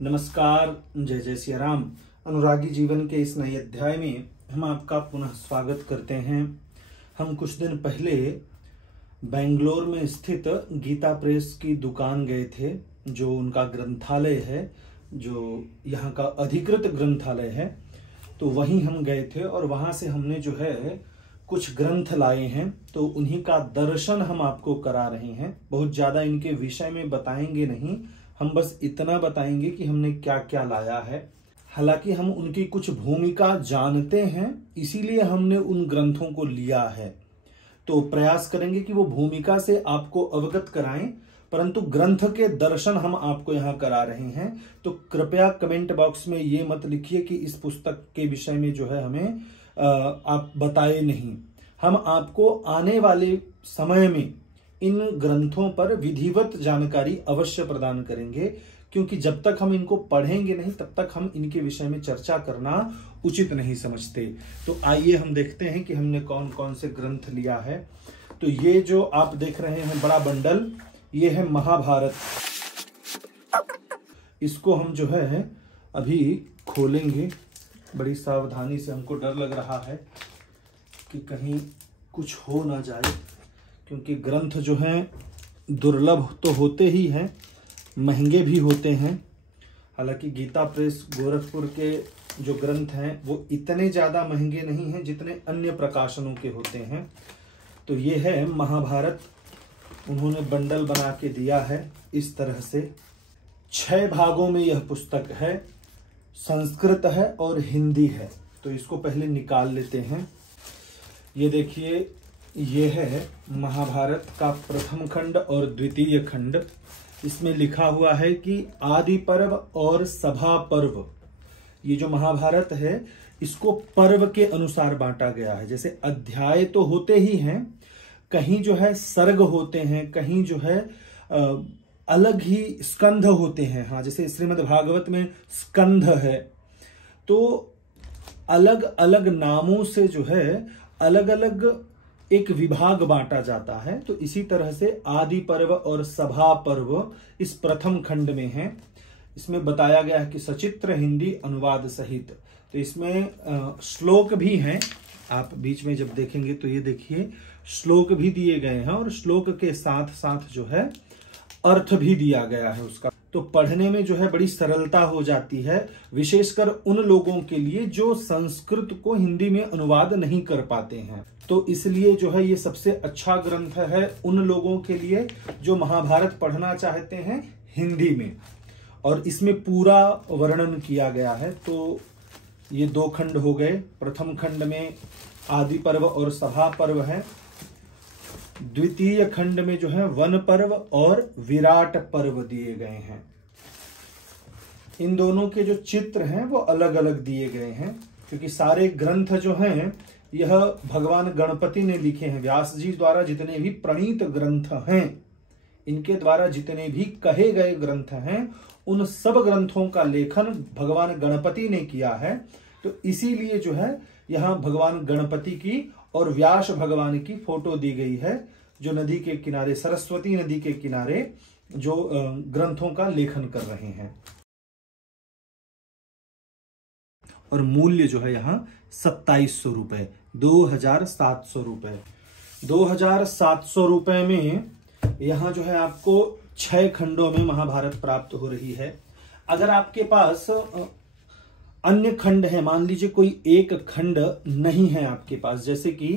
नमस्कार, जय जय सिया राम। अनुरागी जीवन के इस नए अध्याय में हम आपका पुनः स्वागत करते हैं। हम कुछ दिन पहले बेंगलोर में स्थित गीता प्रेस की दुकान गए थे, जो उनका ग्रंथालय है, जो यहाँ का अधिकृत ग्रंथालय है। तो वहीं हम गए थे और वहाँ से हमने जो है कुछ ग्रंथ लाए हैं, तो उन्हीं का दर्शन हम आपको करा रहे हैं। बहुत ज़्यादा इनके विषय में बताएंगे नहीं, हम बस इतना बताएंगे कि हमने क्या क्या लाया है। हालांकि हम उनकी कुछ भूमिका जानते हैं, इसीलिए हमने उन ग्रंथों को लिया है। तो प्रयास करेंगे कि वो भूमिका से आपको अवगत कराएं, परंतु ग्रंथ के दर्शन हम आपको यहाँ करा रहे हैं। तो कृपया कमेंट बॉक्स में ये मत लिखिए कि इस पुस्तक के विषय में जो है हमें आप बताए नहीं। हम आपको आने वाले समय में इन ग्रंथों पर विधिवत जानकारी अवश्य प्रदान करेंगे, क्योंकि जब तक हम इनको पढ़ेंगे नहीं तब तक हम इनके विषय में चर्चा करना उचित नहीं समझते। तो आइए हम देखते हैं कि हमने कौन कौन से ग्रंथ लिया है। तो ये जो आप देख रहे हैं बड़ा बंडल, ये है महाभारत। इसको हम जो है अभी खोलेंगे बड़ी सावधानी से। हमको डर लग रहा है कि कहीं कुछ हो ना जाए, क्योंकि ग्रंथ जो हैं दुर्लभ तो होते ही हैं, महंगे भी होते हैं। हालांकि गीता प्रेस गोरखपुर के जो ग्रंथ हैं वो इतने ज़्यादा महंगे नहीं हैं जितने अन्य प्रकाशनों के होते हैं। तो ये है महाभारत, उन्होंने बंडल बना के दिया है इस तरह से। 6 भागों में यह पुस्तक है, संस्कृत है और हिंदी है। तो इसको पहले निकाल लेते हैं। ये देखिए, ये है महाभारत का प्रथम खंड और द्वितीय खंड। इसमें लिखा हुआ है कि आदि पर्व और सभा पर्व। ये जो महाभारत है इसको पर्व के अनुसार बांटा गया है। जैसे अध्याय तो होते ही हैं, कहीं जो है सर्ग होते हैं, कहीं जो है अलग ही स्कंध होते हैं। हाँ, जैसे श्रीमद् भागवत में स्कंध है, तो अलग अलग नामों से जो है अलग अलग एक विभाग बांटा जाता है। तो इसी तरह से आदि पर्व और सभा पर्व इस प्रथम खंड में है। इसमें बताया गया है कि सचित्र हिंदी अनुवाद सहित। तो इसमें श्लोक भी हैं, आप बीच में जब देखेंगे तो ये देखिए श्लोक भी दिए गए हैं, और श्लोक के साथ साथ जो है अर्थ भी दिया गया है उसका। तो पढ़ने में जो है बड़ी सरलता हो जाती है, विशेषकर उन लोगों के लिए जो संस्कृत को हिंदी में अनुवाद नहीं कर पाते हैं। तो इसलिए जो है ये सबसे अच्छा ग्रंथ है उन लोगों के लिए जो महाभारत पढ़ना चाहते हैं हिंदी में। और इसमें पूरा वर्णन किया गया है। तो ये 2 खंड हो गए। प्रथम खंड में आदि पर्व और सभा पर्व है। द्वितीय खंड में जो है वन पर्व और विराट पर्व दिए गए हैं। इन दोनों के जो चित्र हैं वो अलग अलग दिए गए हैं, क्योंकि सारे ग्रंथ जो हैं यह भगवान गणपति ने लिखे हैं। व्यास जी द्वारा जितने भी प्रणीत ग्रंथ हैं, इनके द्वारा जितने भी कहे गए ग्रंथ हैं, उन सब ग्रंथों का लेखन भगवान गणपति ने किया है। तो इसीलिए जो है यहाँ भगवान गणपति की और व्यास भगवान की फोटो दी गई है, जो नदी के किनारे, सरस्वती नदी के किनारे जो ग्रंथों का लेखन कर रहे हैं। और मूल्य जो है यहाँ 2700 रुपए, 2700 रुपए। 2700 रुपए में यहाँ जो है आपको 6 खंडों में महाभारत प्राप्त हो रही है। अगर आपके पास अन्य खंड है, मान लीजिए कोई एक खंड नहीं है आपके पास, जैसे कि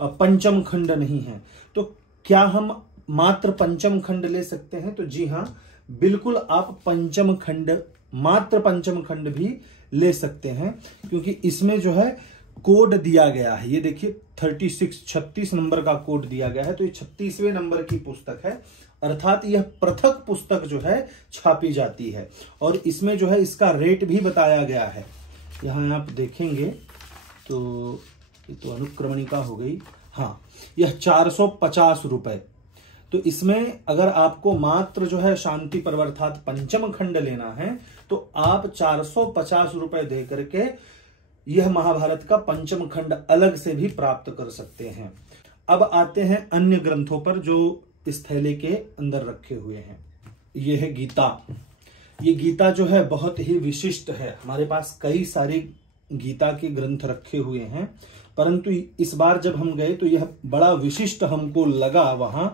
पंचम खंड नहीं है, तो क्या हम मात्र पंचम खंड ले सकते हैं? तो जी हाँ, बिल्कुल आप पंचम खंड, मात्र पंचम खंड भी ले सकते हैं, क्योंकि इसमें जो है कोड दिया गया है। ये देखिए 36 नंबर का कोड दिया गया है। तो ये 36वें नंबर की पुस्तक है, अर्थात यह पृथक पुस्तक जो है छापी जाती है। और इसमें जो है इसका रेट भी बताया गया है। यहाँ आप देखेंगे तो ये तो अनुक्रमणिका हो गई। हाँ, यह 450 रुपए। तो इसमें अगर आपको मात्र जो है शांति पर्व अर्थात पंचम खंड लेना है, तो आप 450 रुपए दे करके यह महाभारत का पंचम खंड अलग से भी प्राप्त कर सकते हैं। अब आते हैं अन्य ग्रंथों पर जो इस थैले के अंदर रखे हुए हैं। यह है गीता। ये गीता जो है बहुत ही विशिष्ट है। हमारे पास कई सारे गीता के ग्रंथ रखे हुए हैं, परंतु इस बार जब हम गए तो यह बड़ा विशिष्ट हमको लगा वहां,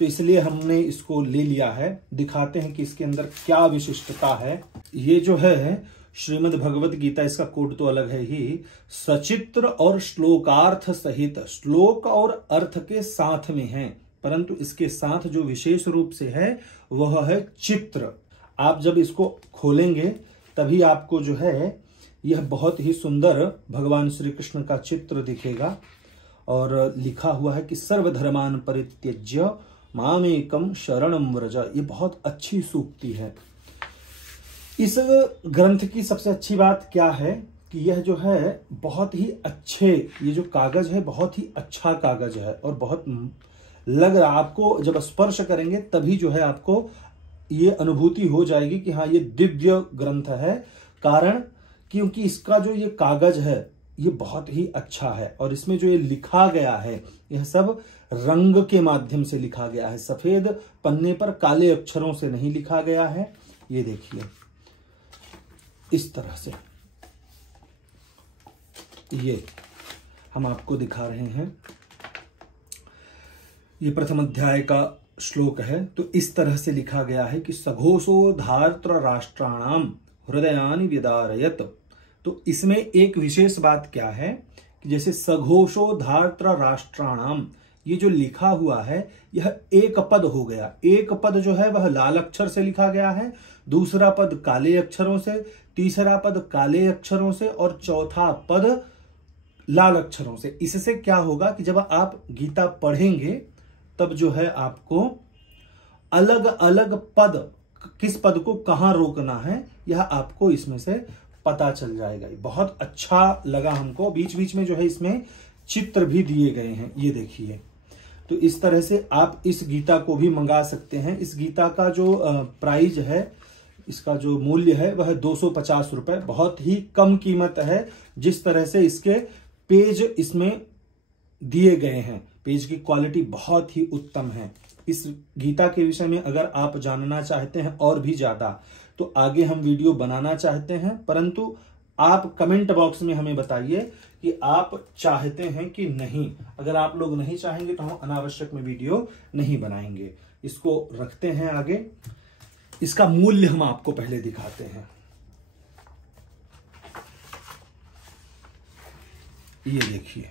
तो इसलिए हमने इसको ले लिया है। दिखाते हैं कि इसके अंदर क्या विशिष्टता है। ये जो है श्रीमद् भगवत गीता, इसका कोड तो अलग है ही, सचित्र और श्लोकार्थ सहित, श्लोक और अर्थ के साथ में है, परंतु इसके साथ जो विशेष रूप से है वह है चित्र। आप जब इसको खोलेंगे तभी आपको जो है यह बहुत ही सुंदर भगवान श्री कृष्ण का चित्र दिखेगा, और लिखा हुआ है कि सर्वधर्मान परित्यज्य मामेकम शरणम व्रज। ये बहुत अच्छी सूक्ति है। इस ग्रंथ की सबसे अच्छी बात क्या है कि यह जो है बहुत ही अच्छे, ये जो कागज है बहुत ही अच्छा कागज है, और बहुत लग रहा, आपको जब स्पर्श करेंगे तभी जो है आपको ये अनुभूति हो जाएगी कि हाँ ये दिव्य ग्रंथ है। कारण क्योंकि इसका जो ये कागज है ये बहुत ही अच्छा है, और इसमें जो ये लिखा गया है यह सब रंग के माध्यम से लिखा गया है, सफेद पन्ने पर काले अक्षरों से नहीं लिखा गया है। ये देखिए इस तरह से ये हम आपको दिखा रहे हैं। ये प्रथम अध्याय का श्लोक है। तो इस तरह से लिखा गया है कि सघोषो धार्त्र राष्ट्राणाम हृदयानि विदारयत। तो इसमें एक विशेष बात क्या है कि जैसे सघोषो धार्त्र राष्ट्राणाम, ये जो लिखा हुआ है यह एक पद हो गया। एक पद जो है वह लाल अक्षर से लिखा गया है, दूसरा पद काले अक्षरों से, तीसरा पद काले अक्षरों से, और चौथा पद लाल अक्षरों से। इससे क्या होगा कि जब आप गीता पढ़ेंगे तब जो है आपको अलग अलग पद, किस पद को कहां रोकना है, यह आपको इसमें से पता चल जाएगा। बहुत अच्छा लगा हमको। बीच बीच में जो है इसमें चित्र भी दिए गए हैं, ये देखिए। तो इस तरह से आप इस गीता को भी मंगा सकते हैं। इस गीता का जो प्राइस है, इसका जो मूल्य है वह 250 रुपए, बहुत ही कम कीमत है। जिस तरह से इसके पेज इसमें दिए गए हैं, पेज की क्वालिटी बहुत ही उत्तम है। इस गीता के विषय में अगर आप जानना चाहते हैं और भी ज्यादा, तो आगे हम वीडियो बनाना चाहते हैं, परंतु आप कमेंट बॉक्स में हमें बताइए कि आप चाहते हैं कि नहीं। अगर आप लोग नहीं चाहेंगे तो हम अनावश्यक में वीडियो नहीं बनाएंगे। इसको रखते हैं आगे। इसका मूल्य हम आपको पहले दिखाते हैं। ये देखिए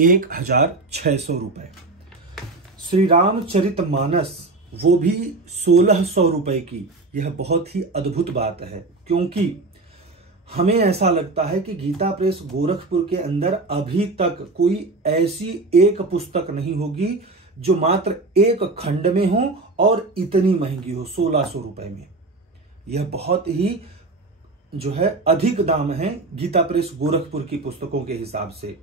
1600 रुपए। श्री रामचरितमानस वो भी 1600 रुपए की। यह बहुत ही अद्भुत बात है, क्योंकि हमें ऐसा लगता है कि गीता प्रेस गोरखपुर के अंदर अभी तक कोई ऐसी एक पुस्तक नहीं होगी जो मात्र एक खंड में हो और इतनी महंगी हो, 1600 रुपए में। यह बहुत ही जो है अधिक दाम है गीता प्रेस गोरखपुर की पुस्तकों के हिसाब से,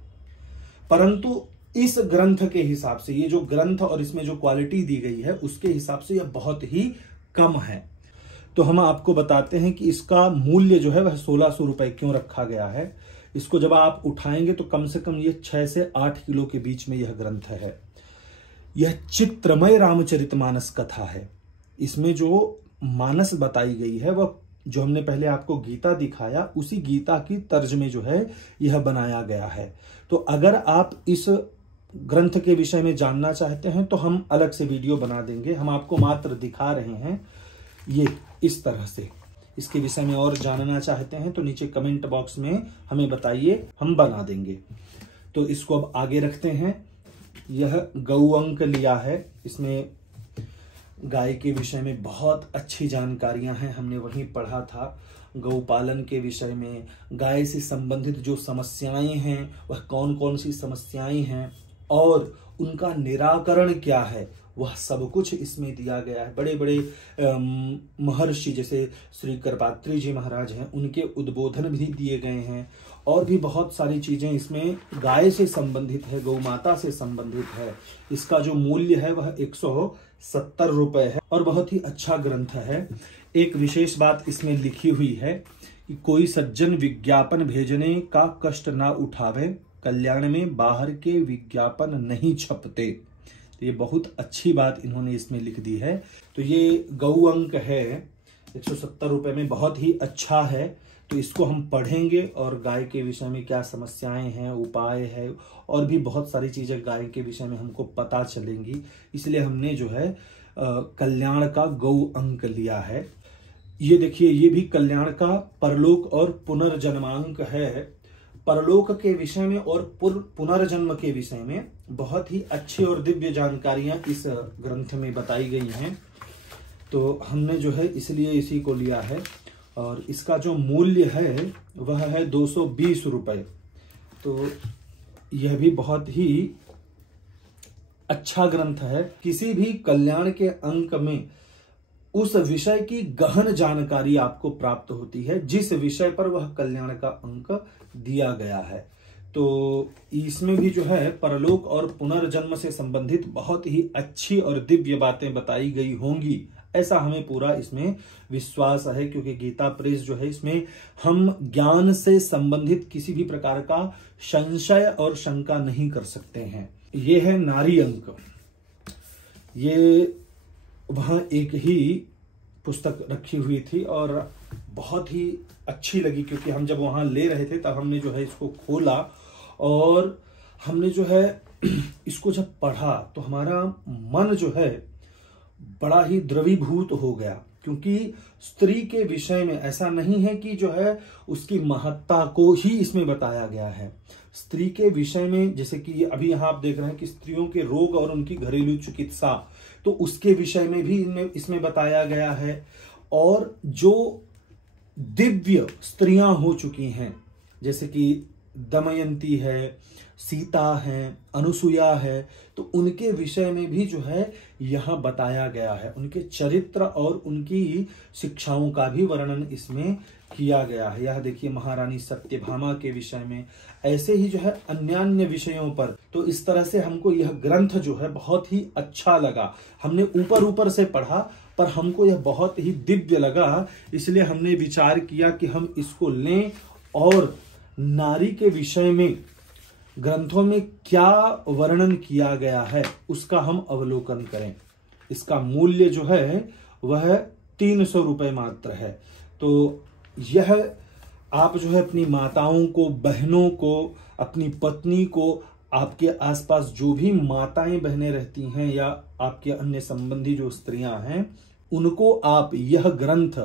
परंतु इस ग्रंथ के हिसाब से, ये जो ग्रंथ और इसमें जो क्वालिटी दी गई है उसके हिसाब से यह बहुत ही कम है। तो हम आपको बताते हैं कि इसका मूल्य जो है वह 1600 रुपए क्यों रखा गया है। इसको जब आप उठाएंगे तो कम से कम ये 6 से 8 किलो के बीच में यह ग्रंथ है। यह चित्रमय रामचरितमानस कथा है। इसमें जो मानस बताई गई है वह जो हमने पहले आपको गीता दिखाया, उसी गीता की तर्ज में जो है यह बनाया गया है। तो अगर आप इस ग्रंथ के विषय में जानना चाहते हैं तो हम अलग से वीडियो बना देंगे। हम आपको मात्र दिखा रहे हैं ये इस तरह से। इसके विषय में और जानना चाहते हैं तो नीचे कमेंट बॉक्स में हमें बताइए, हम बना देंगे। तो इसको अब आगे रखते हैं। यह गौ अंक लिया है। इसमें गाय के विषय में बहुत अच्छी जानकारियां हैं, हमने वहीं पढ़ा था। गौ पालन के विषय में, गाय से संबंधित जो समस्याएं हैं वह कौन कौन सी समस्याएं हैं और उनका निराकरण क्या है, वह सब कुछ इसमें दिया गया है। बड़े बड़े महर्षि जैसे श्री करपात्री जी महाराज हैं, उनके उद्बोधन भी दिए गए हैं, और भी बहुत सारी चीजें इसमें गाय से संबंधित है, गौ माता से संबंधित है। इसका जो मूल्य है वह 170 रुपए है और बहुत ही अच्छा ग्रंथ है। एक विशेष बात इसमें लिखी हुई है कि कोई सज्जन विज्ञापन भेजने का कष्ट ना उठावे, कल्याण में बाहर के विज्ञापन नहीं छपते। तो ये बहुत अच्छी बात इन्होंने इसमें लिख दी है। तो ये गौ अंक है, 170 रुपये में बहुत ही अच्छा है। तो इसको हम पढ़ेंगे और गाय के विषय में क्या समस्याएं हैं, उपाय है और भी बहुत सारी चीजें गाय के विषय में हमको पता चलेंगी। इसलिए हमने जो है कल्याण का गौ अंक लिया है। ये देखिए, ये भी कल्याण का परलोक और पुनर्जन्मांक है। परलोक के विषय में और पुनर्जन्म के विषय में बहुत ही अच्छी और दिव्य जानकारियां इस ग्रंथ में बताई गई हैं। तो हमने जो है इसलिए इसी को लिया है और इसका जो मूल्य है वह है 220 रुपये। तो यह भी बहुत ही अच्छा ग्रंथ है। किसी भी कल्याण के अंक में उस विषय की गहन जानकारी आपको प्राप्त होती है जिस विषय पर वह कल्याण का अंक दिया गया है। तो इसमें भी जो है परलोक और पुनर्जन्म से संबंधित बहुत ही अच्छी और दिव्य बातें बताई गई होंगी, ऐसा हमें पूरा इसमें विश्वास है। क्योंकि गीता प्रेस जो है, इसमें हम ज्ञान से संबंधित किसी भी प्रकार का संशय और शंका नहीं कर सकते हैं। ये है नारी अंक। ये वहां एक ही पुस्तक रखी हुई थी और बहुत ही अच्छी लगी, क्योंकि हम जब वहां ले रहे थे तब हमने जो है इसको खोला और हमने जो है इसको जब पढ़ा तो हमारा मन जो है बड़ा ही द्रवीभूत हो गया। क्योंकि स्त्री के विषय में ऐसा नहीं है कि जो है उसकी महत्ता को ही इसमें बताया गया है। स्त्री के विषय में, जैसे कि अभी यहाँ आप देख रहे हैं कि स्त्रियों के रोग और उनकी घरेलू चिकित्सा, तो उसके विषय में भी इसमें बताया गया है। और जो दिव्य स्त्रियां हो चुकी हैं, जैसे कि दमयंती है, सीता है, अनुसुया है, तो उनके विषय में भी जो है यहाँ बताया गया है। उनके चरित्र और उनकी शिक्षाओं का भी वर्णन इसमें किया गया है। यह देखिए महारानी सत्यभामा के विषय में, ऐसे ही जो है अन्य विषयों पर। तो इस तरह से हमको यह ग्रंथ जो है बहुत ही अच्छा लगा। हमने ऊपर से पढ़ा पर हमको यह बहुत ही दिव्य लगा, इसलिए हमने विचार किया कि हम इसको लें और नारी के विषय में ग्रंथों में क्या वर्णन किया गया है उसका हम अवलोकन करें। इसका मूल्य जो है वह 300 रुपये मात्र है। तो यह आप जो है अपनी माताओं को, बहनों को, अपनी पत्नी को, आपके आसपास जो भी माताएं बहनें रहती हैं या आपके अन्य संबंधी जो स्त्रियां हैं, उनको आप यह ग्रंथ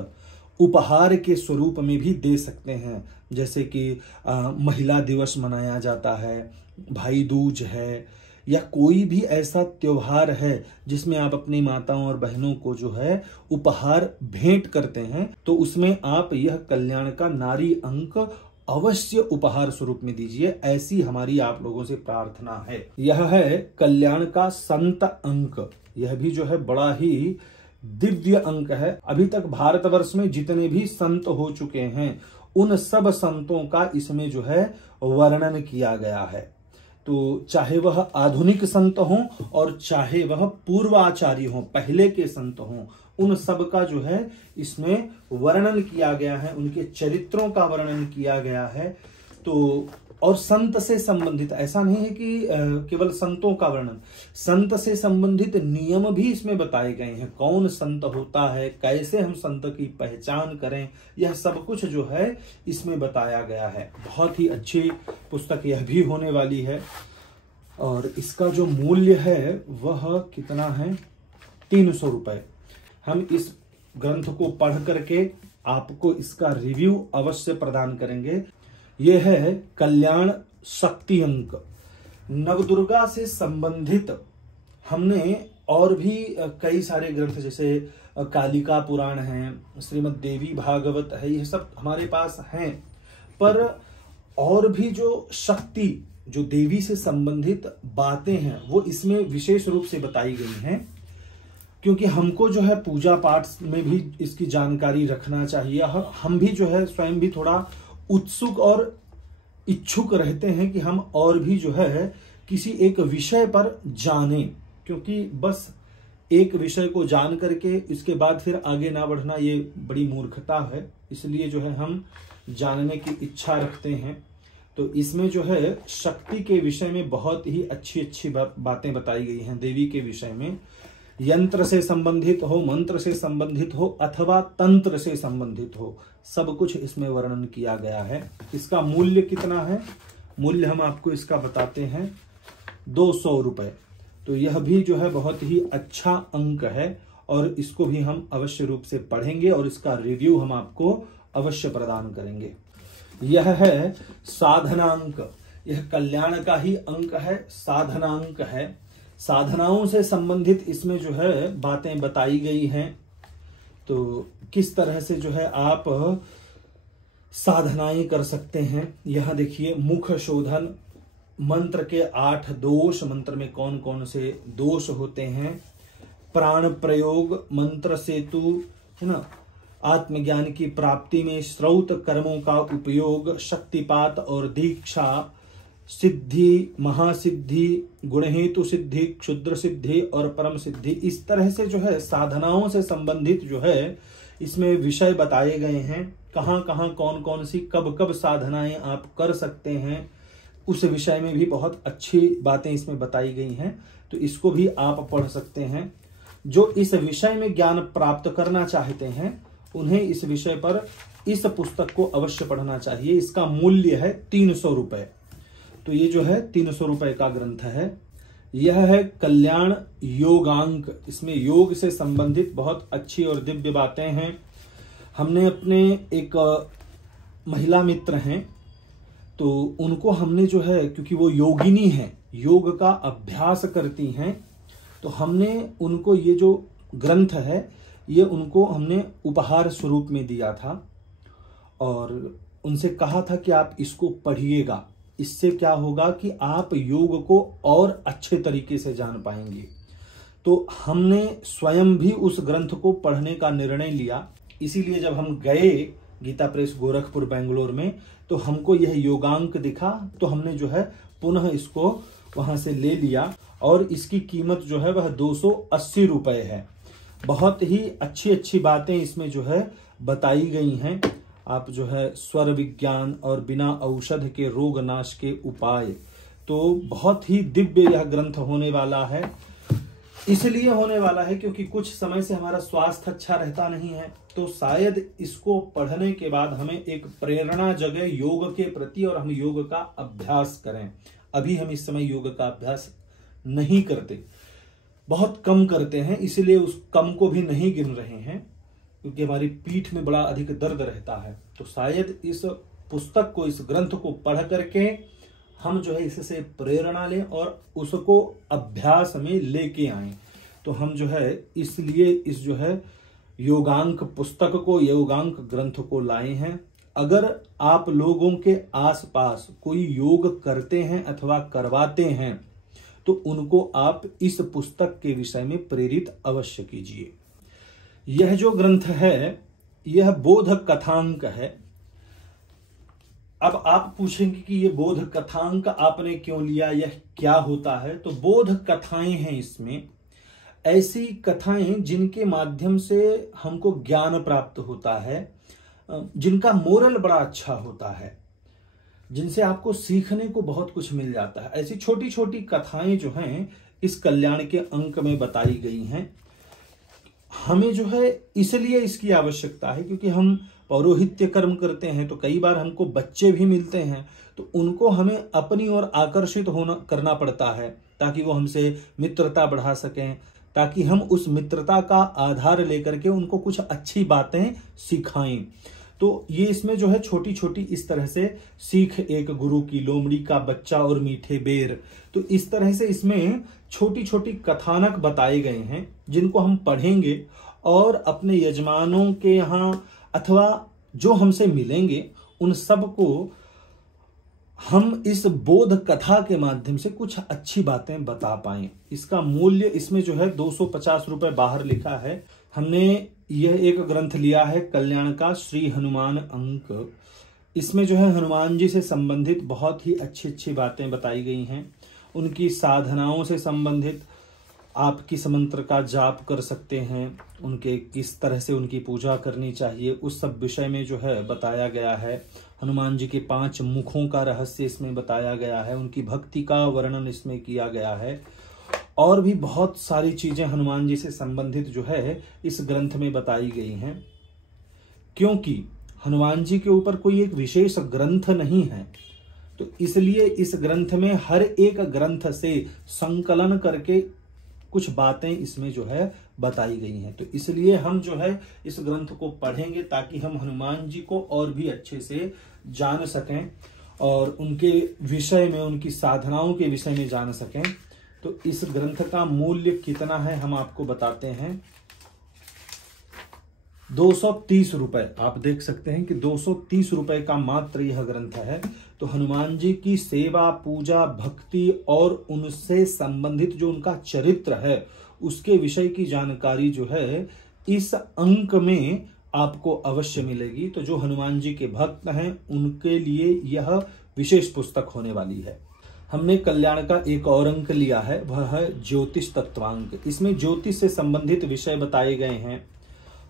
उपहार के स्वरूप में भी दे सकते हैं। जैसे कि महिला दिवस मनाया जाता है, भाई दूज है, या कोई भी ऐसा त्योहार है जिसमें आप अपनी माताओं और बहनों को जो है उपहार भेंट करते हैं, तो उसमें आप यह कल्याण का नारी अंक अवश्य उपहार स्वरूप में दीजिए। ऐसी हमारी आप लोगों से प्रार्थना है। यह है कल्याण का संत अंक। यह भी जो है बड़ा ही दिव्य अंक है। अभी तक भारतवर्ष में जितने भी संत हो चुके हैं उन सब संतों का इसमें जो है वर्णन किया गया है। तो चाहे वह आधुनिक संत हों और चाहे वह पूर्वाचार्य हों, पहले के संत हों, उन सब का जो है इसमें वर्णन किया गया है, उनके चरित्रों का वर्णन किया गया है। तो और संत से संबंधित, ऐसा नहीं है कि केवल संतों का वर्णन, संत से संबंधित नियम भी इसमें बताए गए हैं। कौन संत होता है, कैसे हम संत की पहचान करें, यह सब कुछ जो है इसमें बताया गया है। बहुत ही अच्छी पुस्तक यह भी होने वाली है। और इसका जो मूल्य है वह कितना है, 300 रुपये। हम इस ग्रंथ को पढ़ करके आपको इसका रिव्यू अवश्य प्रदान करेंगे। यह है कल्याण शक्ति अंक। नवदुर्गा से संबंधित हमने और भी कई सारे ग्रंथ, जैसे कालिका पुराण है, श्रीमद् देवी भागवत है, ये सब हमारे पास हैं। पर और भी जो शक्ति, जो देवी से संबंधित बातें हैं वो इसमें विशेष रूप से बताई गई हैं। क्योंकि हमको जो है पूजा पाठ में भी इसकी जानकारी रखना चाहिए। हम भी जो है स्वयं भी थोड़ा उत्सुक और इच्छुक रहते हैं कि हम और भी जो है किसी एक विषय पर जानें। क्योंकि बस एक विषय को जान करके इसके बाद फिर आगे ना बढ़ना, ये बड़ी मूर्खता है। इसलिए जो है हम जानने की इच्छा रखते हैं। तो इसमें जो है शक्ति के विषय में बहुत ही अच्छी अच्छी बातें बताई गई हैं। देवी के विषय में यंत्र से संबंधित हो, मंत्र से संबंधित हो अथवा तंत्र से संबंधित हो, सब कुछ इसमें वर्णन किया गया है। इसका मूल्य कितना है? मूल्य हम आपको इसका बताते हैं 200 रुपए। तो यह भी जो है बहुत ही अच्छा अंक है और इसको भी हम अवश्य रूप से पढ़ेंगे और इसका रिव्यू हम आपको अवश्य प्रदान करेंगे। यह है साधनांक, यह कल्याण का ही अंक है, साधनांक है। साधनाओं से संबंधित इसमें जो है बातें बताई गई हैं। तो किस तरह से जो है आप साधनाएं कर सकते हैं। यहां देखिए, मुख शोधन, मंत्र के 8 दोष, मंत्र में कौन कौन से दोष होते हैं, प्राण प्रयोग, मंत्र सेतु, है ना, आत्मज्ञान की प्राप्ति में श्रौत कर्मों का उपयोग, शक्तिपात और दीक्षा, सिद्धि, महासिद्धि, गुणहेतु सिद्धि, क्षुद्र सिद्धि और परम सिद्धि। इस तरह से जो है साधनाओं से संबंधित जो है इसमें विषय बताए गए हैं। कहाँ कहाँ कौन कौन सी कब कब साधनाएं आप कर सकते हैं, उस विषय में भी बहुत अच्छी बातें इसमें बताई गई हैं। तो इसको भी आप पढ़ सकते हैं। जो इस विषय में ज्ञान प्राप्त करना चाहते हैं उन्हें इस विषय पर इस पुस्तक को अवश्य पढ़ना चाहिए। इसका मूल्य है 300 रुपए। तो ये जो है 300 रुपए का ग्रंथ है। यह है कल्याण योगांक। इसमें योग से संबंधित बहुत अच्छी और दिव्य बातें हैं। हमने अपने एक महिला मित्र हैं, तो उनको हमने जो है, क्योंकि वो योगिनी है, योग का अभ्यास करती हैं, तो हमने उनको ये जो ग्रंथ है ये उनको हमने उपहार स्वरूप में दिया था और उनसे कहा था कि आप इसको पढ़िएगा। इससे क्या होगा कि आप योग को और अच्छे तरीके से जान पाएंगे। तो हमने स्वयं भी उस ग्रंथ को पढ़ने का निर्णय लिया। इसीलिए जब हम गए गीता प्रेस गोरखपुर बेंगलोर में, तो हमको यह योगांक दिखा, तो हमने जो है पुनः इसको वहां से ले लिया और इसकी कीमत जो है वह 280 रुपए है। बहुत ही अच्छी अच्छी बातें इसमें जो है बताई गई हैं। आप जो है स्वर विज्ञान और बिना औषध के रोग नाश के उपाय, तो बहुत ही दिव्य यह ग्रंथ होने वाला है। इसलिए होने वाला है क्योंकि कुछ समय से हमारा स्वास्थ्य अच्छा रहता नहीं है, तो शायद इसको पढ़ने के बाद हमें एक प्रेरणा जगे योग के प्रति और हम योग का अभ्यास करें। अभी हम इस समय योग का अभ्यास नहीं करते, बहुत कम करते हैं, इसलिए उस कम को भी नहीं गिन रहे हैं क्योंकि हमारी पीठ में बड़ा अधिक दर्द रहता है। तो शायद इस पुस्तक को, इस ग्रंथ को पढ़ करके हम जो है इससे प्रेरणा लें और उसको अभ्यास में लेके आएं। तो हम जो है इसलिए इस जो है योगांक पुस्तक को, योगांक ग्रंथ को लाए हैं। अगर आप लोगों के आसपास कोई योग करते हैं अथवा करवाते हैं तो उनको आप इस पुस्तक के विषय में प्रेरित अवश्य कीजिए। यह जो ग्रंथ है यह बोध कथांक है। अब आप पूछेंगे कि ये बोध कथांक आपने क्यों लिया, यह क्या होता है? तो बोध कथाएं हैं इसमें, ऐसी कथाएं जिनके माध्यम से हमको ज्ञान प्राप्त होता है, जिनका मोरल बड़ा अच्छा होता है, जिनसे आपको सीखने को बहुत कुछ मिल जाता है। ऐसी छोटी छोटी कथाएं जो हैं इस कल्याण के अंक में बताई गई हैं। हमें जो है इसलिए इसकी आवश्यकता है क्योंकि हम पौरोहित्य कर्म करते हैं, तो कई बार हमको बच्चे भी मिलते हैं, तो उनको हमें अपनी ओर आकर्षित करना पड़ता है ताकि वो हमसे मित्रता बढ़ा सकें, ताकि हम उस मित्रता का आधार लेकर के उनको कुछ अच्छी बातें सिखाएं। तो ये इसमें जो है छोटी छोटी इस तरह से सीख, एक गुरु की लोमड़ी का बच्चा और मीठे बेर, तो इस तरह से इसमें छोटी छोटी कथानक बताए गए हैं जिनको हम पढ़ेंगे और अपने यजमानों के यहाँ अथवा जो हमसे मिलेंगे उन सबको हम इस बोध कथा के माध्यम से कुछ अच्छी बातें बता पाएं। इसका मूल्य इसमें जो है 250 रुपए बाहर लिखा है। हमने यह एक ग्रंथ लिया है कल्याण का श्री हनुमान अंक। इसमें जो है हनुमान जी से संबंधित बहुत ही अच्छी अच्छी बातें बताई गई हैं। उनकी साधनाओं से संबंधित आप किस मंत्र का जाप कर सकते हैं, उनके किस तरह से उनकी पूजा करनी चाहिए, उस सब विषय में जो है बताया गया है। हनुमान जी के 5 मुखों का रहस्य इसमें बताया गया है, उनकी भक्ति का वर्णन इसमें किया गया है। और भी बहुत सारी चीजें हनुमान जी से संबंधित जो है इस ग्रंथ में बताई गई हैं। क्योंकि हनुमान जी के ऊपर कोई एक विशेष ग्रंथ नहीं है, तो इसलिए इस ग्रंथ में हर एक ग्रंथ से संकलन करके कुछ बातें इसमें जो है बताई गई हैं। तो इसलिए हम जो है इस ग्रंथ को पढ़ेंगे ताकि हम हनुमान जी को और भी अच्छे से जान सकें और उनके विषय में, उनकी साधनाओं के विषय में जान सकें। तो इस ग्रंथ का मूल्य कितना है हम आपको बताते हैं। 230 रुपए। आप देख सकते हैं कि 230 रुपए का मात्र यह ग्रंथ है। तो हनुमान जी की सेवा, पूजा, भक्ति और उनसे संबंधित जो उनका चरित्र है उसके विषय की जानकारी जो है इस अंक में आपको अवश्य मिलेगी। तो जो हनुमान जी के भक्त हैं उनके लिए यह विशेष पुस्तक होने वाली है। हमने कल्याण का एक और अंक लिया है, वह है ज्योतिष तत्वांक। इसमें ज्योतिष से संबंधित विषय बताए गए हैं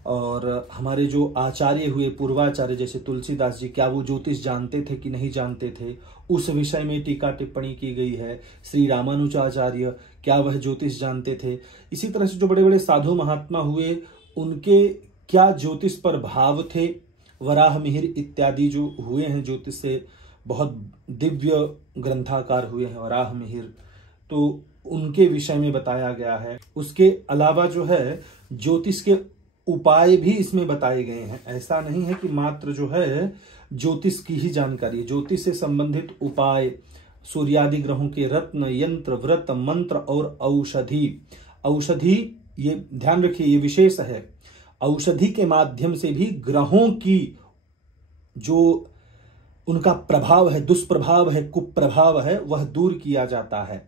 और हमारे जो आचार्य हुए, पूर्वाचार्य जैसे तुलसीदास जी, क्या वो ज्योतिष जानते थे कि नहीं जानते थे, उस विषय में टीका टिप्पणी की गई है। श्री रामानुजाचार्य, क्या वह ज्योतिष जानते थे। इसी तरह से जो बड़े बड़े साधु महात्मा हुए उनके क्या ज्योतिष पर भाव थे। वराह मिहिर इत्यादि जो हुए हैं ज्योतिष से बहुत दिव्य ग्रंथाकार हुए हैं वराह मिहिर, तो उनके विषय में बताया गया है। उसके अलावा जो है ज्योतिष के उपाय भी इसमें बताए गए हैं। ऐसा नहीं है कि मात्र जो है ज्योतिष की ही जानकारी, ज्योतिष से संबंधित उपाय, सूर्यादि ग्रहों के रत्न, यंत्र, व्रत, मंत्र और औषधि। औषधि, ये ध्यान रखिए, ये विशेष है। औषधि के माध्यम से भी ग्रहों की जो उनका प्रभाव है, दुष्प्रभाव है, कुप्रभाव है, वह दूर किया जाता है।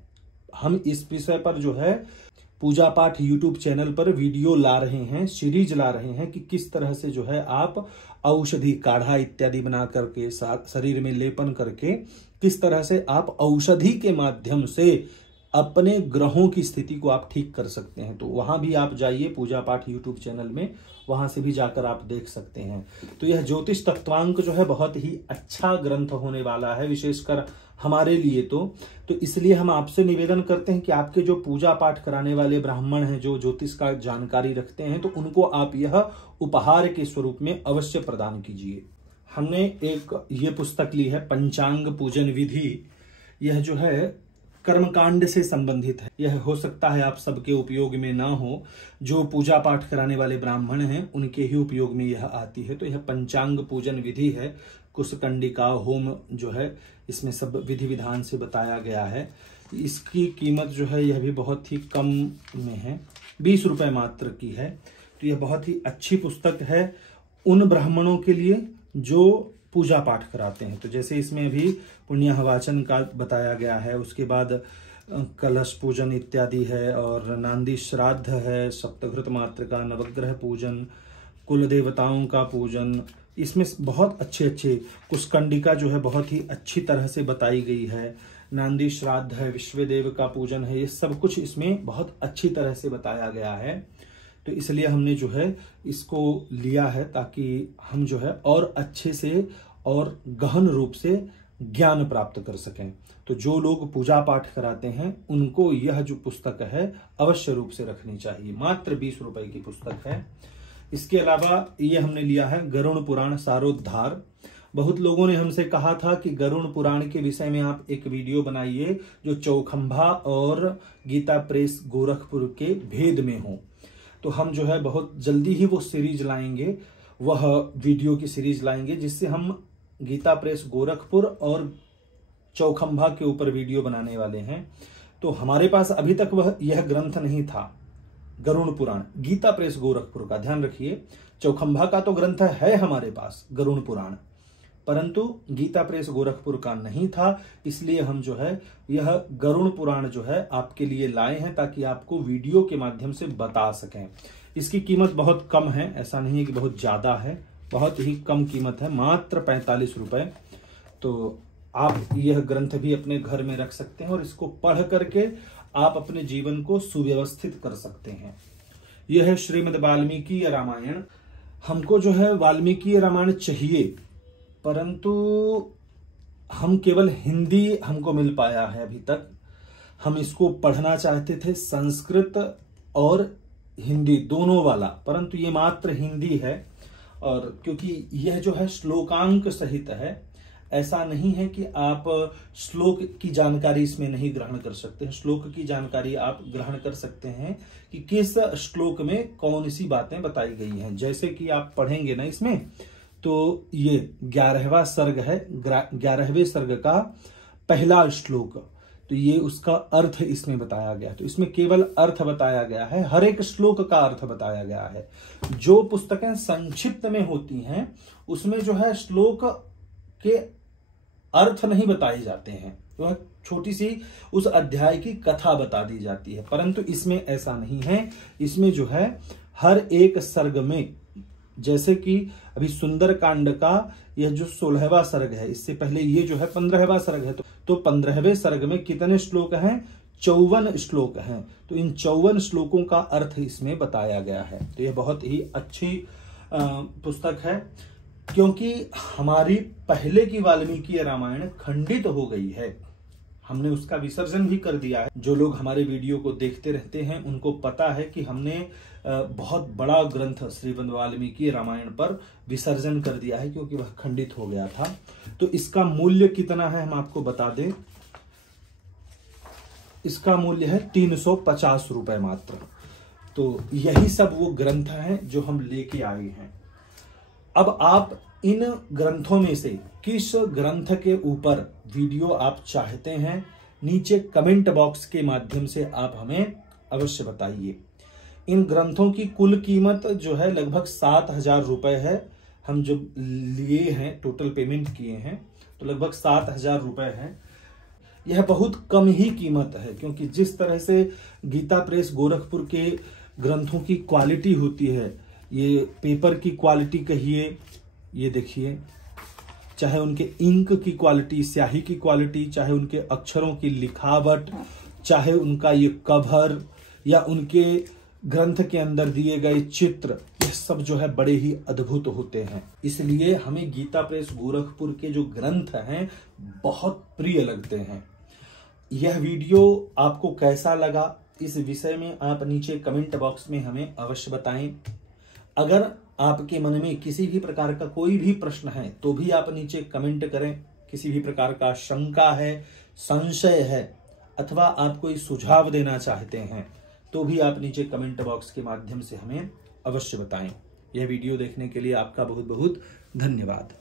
हम इस विषय पर जो है पूजा पाठ यूट्यूब चैनल पर वीडियो ला रहे हैं, सीरीज ला रहे हैं कि किस तरह से जो है आप औषधि, काढ़ा इत्यादि बना करके शरीर में लेपन करके किस तरह से आप औषधि के माध्यम से अपने ग्रहों की स्थिति को आप ठीक कर सकते हैं। तो वहां भी आप जाइए पूजा पाठ यूट्यूब चैनल में, वहां से भी जाकर आप देख सकते हैं। तो यह ज्योतिष तत्वांक जो है बहुत ही अच्छा ग्रंथ होने वाला है, विशेषकर हमारे लिए। तो इसलिए हम आपसे निवेदन करते हैं कि आपके जो पूजा पाठ कराने वाले ब्राह्मण हैं, जो ज्योतिष का जानकारी रखते हैं, तो उनको आप यह उपहार के स्वरूप में अवश्य प्रदान कीजिए। हमने एक ये पुस्तक ली है, पंचांग पूजन विधि। यह जो है कर्मकांड से संबंधित है। यह हो सकता है आप सबके उपयोग में ना हो, जो पूजा पाठ कराने वाले ब्राह्मण हैं उनके ही उपयोग में यह आती है। तो यह पंचांग पूजन विधि है। कुशकंडिका होम जो है इसमें सब विधि विधान से बताया गया है। इसकी कीमत जो है यह भी बहुत ही कम में है, 20 रुपए मात्र की है। तो यह बहुत ही अच्छी पुस्तक है उन ब्राह्मणों के लिए जो पूजा पाठ कराते हैं। तो जैसे इसमें अभी पुण्याहवाचन का बताया गया है, उसके बाद कलश पूजन इत्यादि है, और नांदी श्राद्ध है, सप्तघृत मात्र का, नवग्रह पूजन, कुल देवताओं का पूजन, इसमें बहुत अच्छे अच्छे, कुशकंडिका जो है बहुत ही अच्छी तरह से बताई गई है, नांदी श्राद्ध है, विश्वदेव का पूजन है, ये सब कुछ इसमें बहुत अच्छी तरह से बताया गया है। तो इसलिए हमने जो है इसको लिया है ताकि हम जो है और अच्छे से और गहन रूप से ज्ञान प्राप्त कर सकें। तो जो लोग पूजा पाठ कराते हैं उनको यह जो पुस्तक है अवश्य रूप से रखनी चाहिए। मात्र 20 रुपए की पुस्तक है। इसके अलावा ये हमने लिया है गरुड़ पुराण सारोद्धार। बहुत लोगों ने हमसे कहा था कि गरुड़ पुराण के विषय में आप एक वीडियो बनाइए जो चौखंभा और गीता प्रेस गोरखपुर के भेद में हो। तो हम जो है बहुत जल्दी ही वो सीरीज लाएंगे, वह वीडियो की सीरीज लाएंगे जिससे हम गीता प्रेस गोरखपुर और चौखंभा के ऊपर वीडियो बनाने वाले हैं। तो हमारे पास अभी तक वह यह ग्रंथ नहीं था, गरुड़ पुराण, गीता प्रेस गोरखपुर का। ध्यान रखिए, चौखंभा का तो ग्रंथ है हमारे पास गरुड़ पुराण, परंतु गीता प्रेस गोरखपुर का नहीं था। इसलिए हम जो है यह गरुड़ पुराण जो है आपके लिए लाए हैं ताकि आपको वीडियो के माध्यम से बता सकें। इसकी कीमत बहुत कम है, ऐसा नहीं है कि बहुत ज्यादा है, बहुत ही कम कीमत है, मात्र 45 रुपए। तो आप यह ग्रंथ भी अपने घर में रख सकते हैं और इसको पढ़ करके आप अपने जीवन को सुव्यवस्थित कर सकते हैं। यह है श्रीमद् वाल्मीकि रामायण। हमको जो है वाल्मीकि रामायण चाहिए, परंतु हम केवल हिंदी हमको मिल पाया है अभी तक। हम इसको पढ़ना चाहते थे संस्कृत और हिंदी दोनों वाला, परंतु ये मात्र हिंदी है। और क्योंकि यह जो है श्लोकांक सहित है, ऐसा नहीं है कि आप श्लोक की जानकारी इसमें नहीं ग्रहण कर सकते हैं। श्लोक की जानकारी आप ग्रहण कर सकते हैं कि किस श्लोक में कौन सी बातें बताई गई हैं। जैसे कि आप पढ़ेंगे ना इसमें, तो ये 11वां सर्ग है, 11वें सर्ग का पहला श्लोक, तो ये उसका अर्थ इसमें बताया गया। तो इसमें केवल अर्थ बताया गया है, हर एक श्लोक का अर्थ बताया गया है। जो पुस्तकें संक्षिप्त में होती हैं उसमें जो है श्लोक के अर्थ नहीं बताए जाते हैं, तो छोटी सी उस अध्याय की कथा बता दी जाती है, परंतु इसमें ऐसा नहीं है। इसमें जो है हर एक सर्ग में, जैसे कि अभी सुंदरकांड का यह जो 16वां सर्ग है, इससे पहले ये जो है 15वां सर्ग है, तो 15वें सर्ग में कितने श्लोक हैं? 54 श्लोक हैं। तो इन 54 श्लोकों का अर्थ इसमें बताया गया है। तो यह बहुत ही अच्छी पुस्तक है, क्योंकि हमारी पहले की वाल्मीकि रामायण खंडित हो गई है, हमने उसका विसर्जन भी कर दिया है। जो लोग हमारे वीडियो को देखते रहते हैं उनको पता है कि हमने बहुत बड़ा ग्रंथ श्रीमद् वाल्मीकि रामायण पर विसर्जन कर दिया है, क्योंकि वह खंडित हो गया था। तो इसका मूल्य कितना है हम आपको बता दें। इसका मूल्य है 350 रुपए मात्र। तो यही सब वो ग्रंथ हैं जो हम लेके आए हैं। अब आप इन ग्रंथों में से किस ग्रंथ के ऊपर वीडियो आप चाहते हैं, नीचे कमेंट बॉक्स के माध्यम से आप हमें अवश्य बताइए। इन ग्रंथों की कुल कीमत जो है लगभग 7000 रुपए है। हम जो लिए हैं, टोटल पेमेंट किए हैं, तो लगभग 7000 रुपए है। यह बहुत कम ही कीमत है, क्योंकि जिस तरह से गीता प्रेस गोरखपुर के ग्रंथों की क्वालिटी होती है, ये पेपर की क्वालिटी कहिए, ये देखिए, चाहे उनके इंक की क्वालिटी, स्याही की क्वालिटी, चाहे उनके अक्षरों की लिखावट, चाहे उनका ये कवर या उनके ग्रंथ के अंदर दिए गए चित्र, यह सब जो है बड़े ही अद्भुत होते हैं। इसलिए हमें गीता प्रेस गोरखपुर के जो ग्रंथ हैं बहुत प्रिय लगते हैं। यह वीडियो आपको कैसा लगा, इस विषय में आप नीचे कमेंट बॉक्स में हमें अवश्य बताएं। अगर आपके मन में किसी भी प्रकार का कोई भी प्रश्न है तो भी आप नीचे कमेंट करें। किसी भी प्रकार का शंका है, संशय है, अथवा आप कोई सुझाव देना चाहते हैं तो भी आप नीचे कमेंट बॉक्स के माध्यम से हमें अवश्य बताएं। यह वीडियो देखने के लिए आपका बहुत बहुत धन्यवाद।